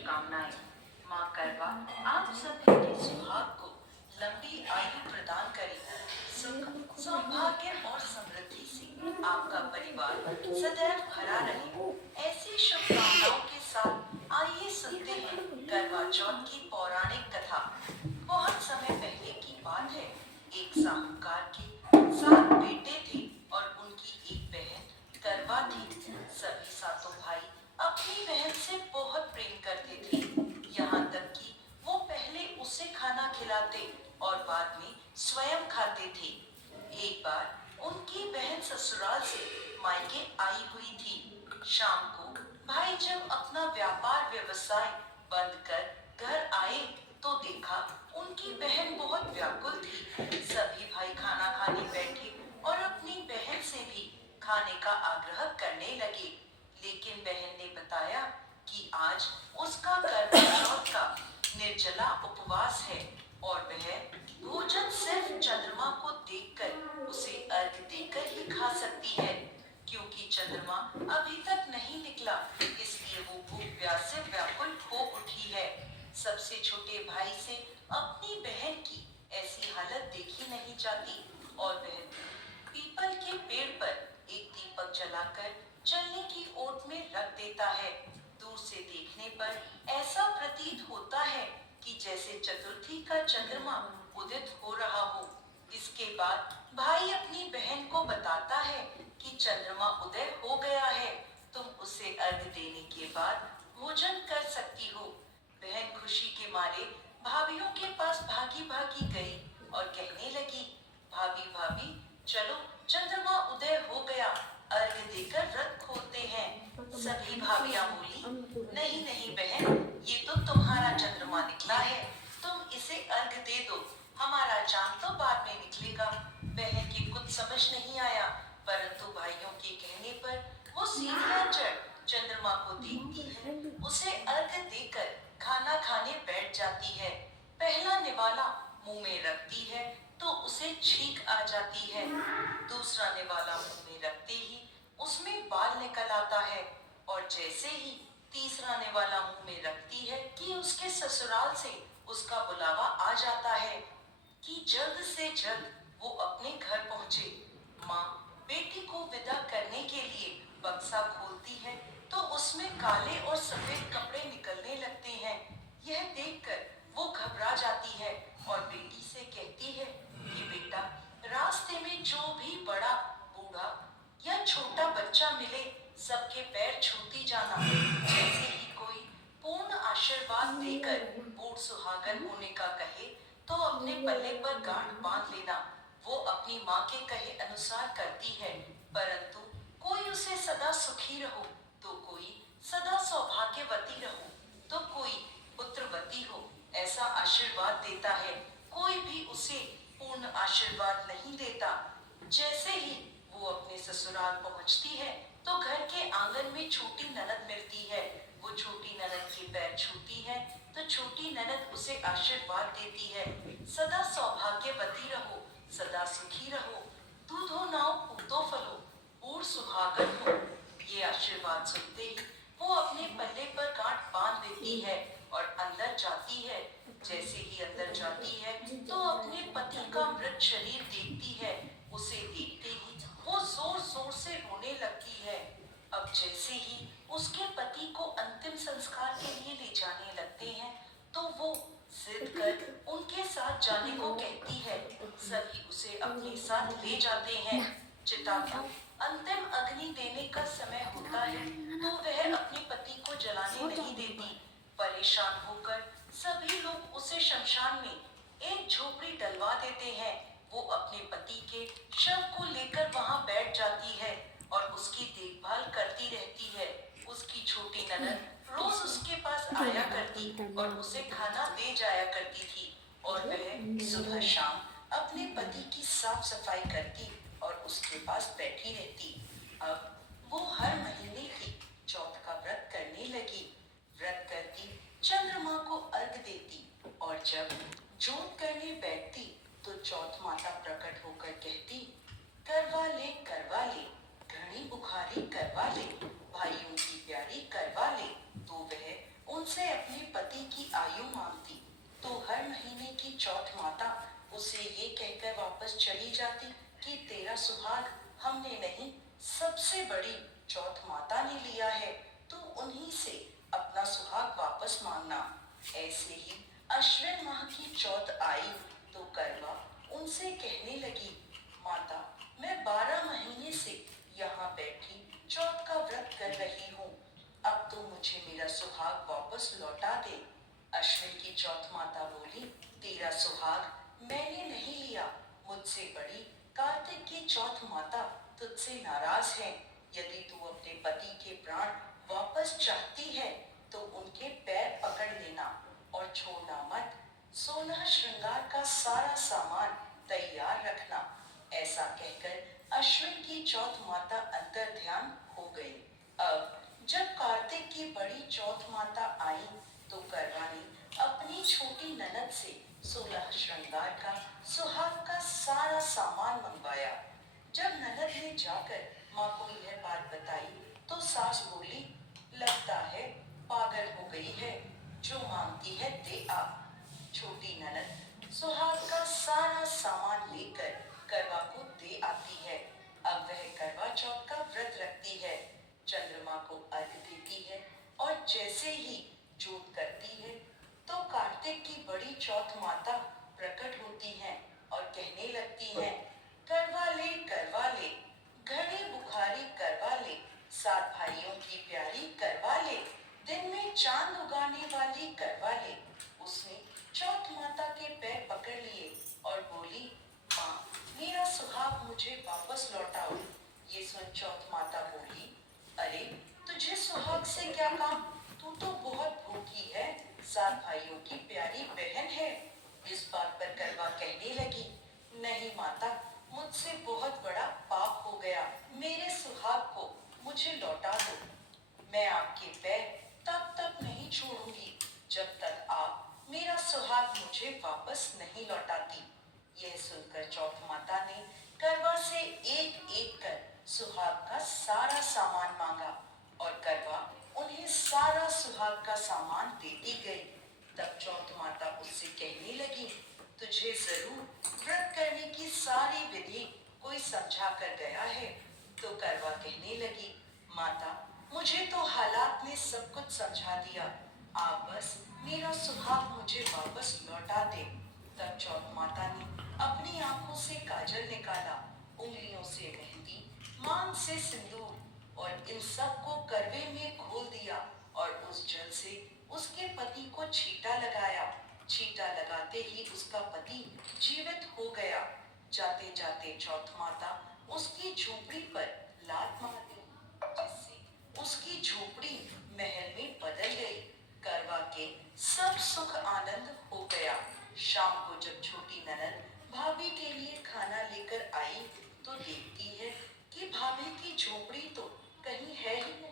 शुभकामनाएं। माँ करवा आप सभी के सुहाग को लंबी आयु प्रदान करे। सुख, सौभाग्य और समृद्धि से आपका परिवार सदैव भरा रहे। ऐसी शुभकामनाओं के साथ आइए सुनते हैं करवा चौथ की पौराणिक कथा। बहुत समय पहले की बात है। एक साहूकार के 7 बेटे थे और उनकी एक बहन करवा थी। सभी सातों भाई अपनी बहन से बहुत प्रेम करते थे, यहाँ तक कि वो पहले उसे खाना खिलाते और बाद में स्वयं खाते थे। एक बार उनकी बहन ससुराल से मायके आई हुई थी। शाम को भाई जब अपना व्यापार व्यवसाय बंद कर घर आए तो देखा उनकी बहन बहुत व्याकुल थी। सभी भाई खाना खाने बैठे और अपनी बहन से भी खाने का आग्रह करने लगे, लेकिन बहन ने बताया कि आज उसका करवा चौथ का निर्जला उपवास है और वह भोजन सिर्फ चंद्रमा को देखकर उसे अर्घ देकर ही खा सकती है। क्योंकि चंद्रमा अभी तक नहीं निकला, इसलिए वो भूख प्यास से व्याकुल हो उठी है। सबसे छोटे भाई से अपनी बहन की ऐसी हालत देखी नहीं जाती और वह पीपल के पेड़ पर एक दीपक जलाकर चलने की ओट में रख देता है। दूर से देखने पर ऐसा प्रतीत होता है कि जैसे चतुर्थी का चंद्रमा उदित हो रहा हो। इसके बाद भाई अपनी बहन को बताता है कि चंद्रमा उदय हो गया है, तुम उसे अर्घ देने के बाद भोजन कर सकती हो। बहन खुशी के मारे भाभीियों के पास भागी भागी गई और कहने लगी, भाभी भाभी चलो चंद्रमा उदय हो गया, अर्घ देकर व्रत खोलते हैं। सभी भाभियां बोली, नहीं नहीं बहन, ये तो तुम्हारा चंद्रमा निकला है, तुम इसे अर्घ दे दो, हमारा चांद तो बाद में निकलेगा। बहन की कुछ समझ नहीं आया, परंतु भाइयों के कहने पर वो सीढ़ियां चढ़ चंद्रमा को देखती है, उसे अर्घ देकर खाना खाने बैठ जाती है। पहला निवाला मुंह में रखती है तो उसे छींक आ जाती है। दूसरा निवाला मुंह में रखते ही उसमें बाल निकल आता है और जैसे ही तीसरा निवाला मुंह में रखती है कि उसके ससुराल से उसका बुलावा आ जाता है कि जल्द से जल्द वो अपने घर पहुंचे। माँ बेटी को विदा करने के लिए बक्सा खोलती है तो उसमें काले और सफेद कपड़े निकलने लगते हैं। यह देखकर वो घबरा जाती है और बेटी से कहती है कि बेटा, रास्ते में जो भी बड़ा, बूढ़ा या छोटा बच्चा मिले सबके पैर छूती जाना। जैसे ही कोई पूर्ण आशीर्वाद देकर बूढ़ सुहागन होने का कहे तो अपने पल्ले पर गांठ बांध लेना। वो अपनी माँ के कहे अनुसार करती है, परंतु कोई उसे सदा सुखी रहो तो कोई सदा सौभाग्यवती रहो तो कोई पुत्रवती हो ऐसा आशीर्वाद देता है। कोई भी उसे पूर्ण आशीर्वाद नहीं देता। जैसे ही वो अपने ससुराल पहुंचती है तो घर के आंगन में छोटी ननद मिलती है। वो छोटी ननद के पैर छूती है तो छोटी ननद उसे आशीर्वाद देती है, सदा सौभाग्यवती रहो, सदा सुखी रहो, दूधो नाव पूतो फलो, बूढ़ सुहागन हो। ये आशीर्वाद सुनते ही वो अपने पल्ले पर गांठ बांध देती है और अंदर जाती है। जैसे ही अंदर जाती है तो अपने पति का मृत शरीर देखती है। उसे देखते ही वो जोर जोर से रोने लगती है। अब जैसे ही उसके पति को अंतिम संस्कार के लिए ले जाने लगते हैं तो वो जिद कर उनके साथ जाने को कहती है। सभी उसे अपने साथ ले जाते हैं। चिता को अंतिम अग्नि देने का समय होता है तो वह अपने पति को जलाने नहीं देती। परेशान होकर सभी लोग उसे शमशान में एक झोपड़ी डलवा देते हैं। वो अपने पति के शव को लेकर वहां बैठ जाती है और उसकी देखभाल करती रहती है। उसकी छोटी ननद रोज उसके पास आया करती और उसे खाना दे जाया करती थी और वह सुबह शाम अपने पति की साफ सफाई करती और उसके पास बैठी रहती। अब वो हर महीने की चौथ का व्रत करने लगी। व्रत करती, चंद्रमा को अर्घ देती और जब जोत करने बैठती तो चौथ माता प्रकट होकर कहती, करवा ले, घनी बुखारी करवा ले, भाइयों की प्यारी करवा ले। तो वह उनसे अपनी आयु मांगती तो हर महीने की चौथ माता उसे ये कहकर वापस चली जाती कि तेरा सुहाग हमने नहीं, सबसे बड़ी चौथ माता ने लिया है, तू उन्हीं से अपना सुहाग वापस मांगना। ऐसे ही अश्विन माह की चौथ आई तो करवा उनसे कहने लगी, माता, मैं 12 महीने से यहाँ बैठी चौथ का व्रत कर रही हूँ, अब तो मुझे मेरा सुहाग वापस लौटा दे। अश्विन की चौथ माता बोली, तेरा सुहाग मैंने नहीं लिया, मुझसे बड़ी कार्तिक की चौथ माता तुझसे नाराज है। यदि तू अपने पति के प्राण वापस चाहती है तो उनके पैर पकड़ लेना और छोड़ना मत। 16 श्रृंगार का सारा सामान तैयार रखना। ऐसा कहकर अश्विन की चौथ माता अंतर ध्यान हो गई। अब जब कार्तिक की बड़ी चौथ माता आई तो करवा ने अपनी छोटी ननद से 16 श्रृंगार का सुहाग का सारा सामान मंगवाया। जब ननद ने जाकर माँ को यह बात बताई तो सास बोली, लगता है पागल हो गई है, जो मांगती है दे आ। छोटी ननद सुहाग का सारा सामान लेकर करवा को दे आती है। अब वह करवा चौथ का व्रत रखती है, चंद्रमा को अर्घ देती है और जैसे ही जोत करती है तो कार्तिक की बड़ी चौथ माता प्रकट होती हैं और कहने लगती हैं, करवा ले, घड़ी बुखारी करवा ले, 7 भाइयों की प्यारी करवा ले, दिन में चांद उगाने वाली करवा ले। उसने चौथ माता के पैर पकड़ लिए और बोली, माँ, मेरा सुहाग मुझे वापस लौटाओ। ये सुन चौथ माता बोली, अरे तुझे सुहाग से क्या काम, तू तो बहुत भूखी है, 7 भाइयों की प्यारी बहन है। इस बात पर करवा कहने लगी, नहीं माता, मुझसे बहुत बड़ा पाप हो गया, मेरे सुहाग को मुझे लौटा दो। मैं आपके पैर तब तक नहीं छोड़ूंगी जब तक आप मेरा सुहाग मुझे वापस नहीं लौटाती। यह सुनकर चौथ माता ने करवा से एक एक कर सुहाग का सारा सामान मांगा और करवा उन्हें सारा सुहाग का सामान देती गई। तब चौथ माता उससे कहने लगी, तुझे जरूर व्रत करने की सारी विधि कोई समझा कर गया है। तो करवा कहने लगी, माता, मुझे तो हालात ने सब कुछ समझा दिया, आप बस मेरा सुहाग मुझे वापस लौटा दे। तब चौथ माता ने अपनी आंखों से काजल निकाला, उंगलियों से मेहंदी, मांग से सिंदूर और इन सब को करवे में घोल दिया और उस जल से उसके पति को छींटा लगाया। छींटा लगाते ही उसका पति जीवित हो गया। जाते जाते चौथ माता उसकी झोपड़ी पर लात मार दी, जिससे उसकी झोपड़ी महल में बदल गई। करवा के सब सुख आनंद हो गया। शाम को जब छोटी ननद भाभी के लिए खाना लेकर आई तो देखती है कि भाभी की झोपड़ी तो कहीं है ही नहीं।